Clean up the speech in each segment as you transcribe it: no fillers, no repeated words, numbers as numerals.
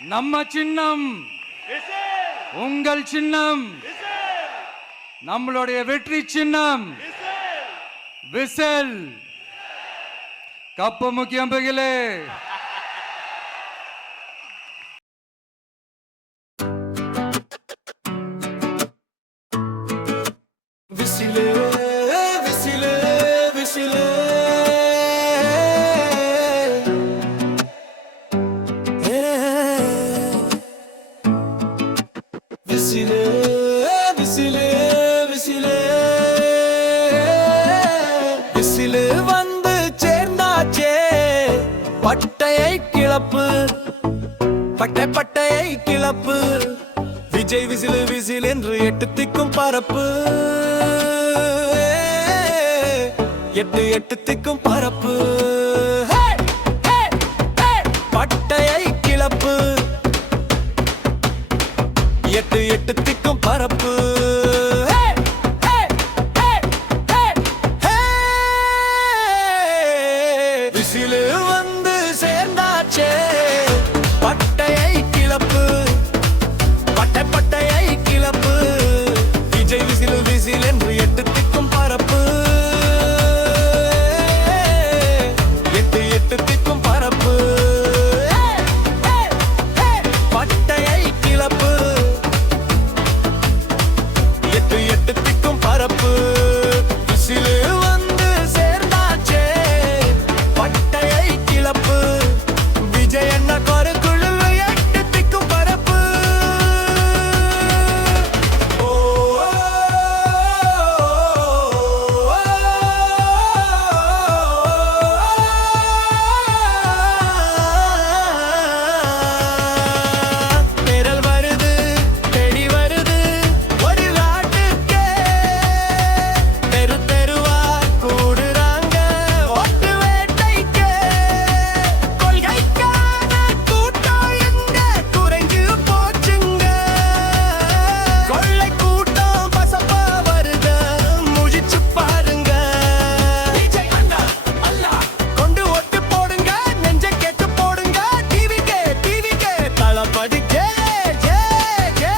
நம்ம சின்னம், உங்கள் சின்னம், நம்மளுடைய வெற்றி சின்னம் விசில். கப்பு முக்கியம் பகிலே. விசிலே விசிலே விசிலே விசிலே விசிலே விசிலே விசிலே வந்து சேர்ந்தாச்சே பட்டையை கிளப்பு, பட்டை பட்டையை கிளப்பு. விஜய் விசிலு விசில் என்று எட்டு திக்கும் பரப்பு, எட்டு எட்டு திக்கும் பரப்பு. பட்டையை கிளப்பு, எட்டு எட்டு திக்கும் பரப்பு. விசிலு வந்து சேர்ந்தாச்சே பட்டையை கிளப்பு, பட்டை பட்டையை கிளப்பு. விஜய் விசிலு விசில் என்று எட்டு திக்கும் பரப்பு, எட்டு எட்டு திக்கும் பரப்பு. பட்டையை கிளப்பு, எட்டு எட்டு திக்கும் பரப்பு. விசிலு வந்து சேர்ந்தாச்சே பட்டையை கிளப்பு. விஜய் என்ன குழு எட்டு திக்கும் பரப்பு. தேரல் வருது தேடி வருது ஒரு நாட்டுக்கே, தெரு தெருவா கூடுறாங்க ஒட்டு வேட்டைக்கே. கொள்கைக்கான கூட்டம் எங்க குறைஞ்சு போச்சுங்க, கொள்ளை கூட்டம் பசப்பா வருத முழிச்சு பாருங்க. விஜய் அண்ணா அல்லா கொண்டு ஒட்டு போடுங்க, நெஞ்ச கேட்டு போடுங்க. டிவிக்கே டிவிக்கே தளபதி ஜே ஜே ஜே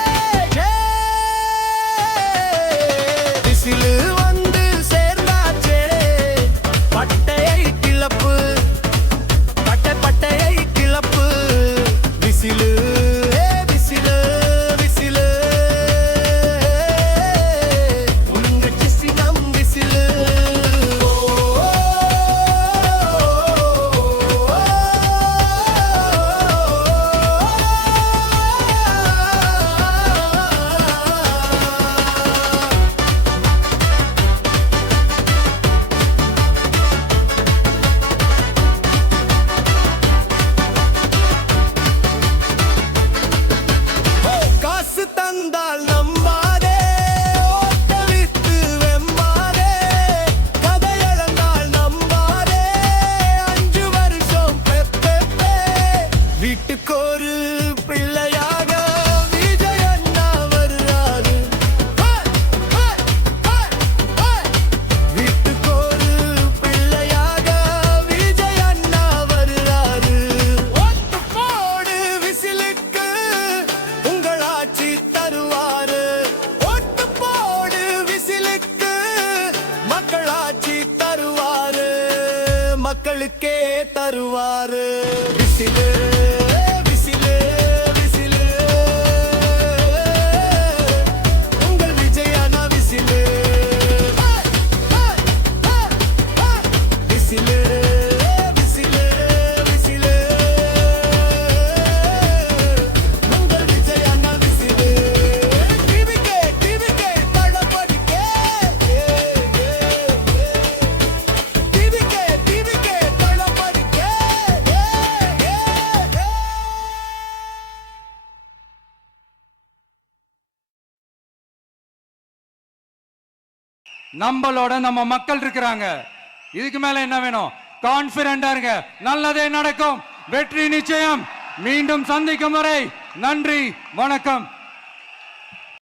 ஜே. விசிலு வந்து சேர்ந்தாச்சே பட்டையை கிளப்பு, பட்டை பட்டையை கிளப்பு. விசிலு விசிலு விசிலு உங்க சின்னம் விசிலு. காசு தந்தால் நம்பாதே, ஓட்ட வித்து வெம்பாதே. கதை இழந்தால் நம்பாதே, 5 வருஷம் பெப்பே. வீட்டுக்கொரு பிள்ளையாக விஜய் அண்ணா வருறாரு. வீட்டுக்கொரு பிள்ளையாக விஜய் அண்ணா வருறாரு. ஓட்டு போடு விசிலுக்கு உங்கள் ஆட்சி தருவாரு. ஓட்டு போடு விசிலுக்கு மக்கள் ஆட்சி தருவாரு, மக்களுக்கே தருவாரு. விசிலு விசிலு விசிலு உங்கள் விஜய் அண்ணா விசிலு. விசிலு விசிலு விசிலு உங்கள் விஜய் அண்ணா விசிலு. டிவிக்கே டிவிக்கே தளபதிக்கே, டிவிக்கே டிவிக்கே தளபதிக்கே. நம்மளோட நம்ம மக்கள் இருக்கிறாங்க. இதுக்கு மேல என்ன வேணும்? கான்பிடண்டா இருங்க, நல்லதே நடக்கும், வெற்றி நிச்சயம். மீண்டும் சந்திக்கும் வரை நன்றி, வணக்கம்.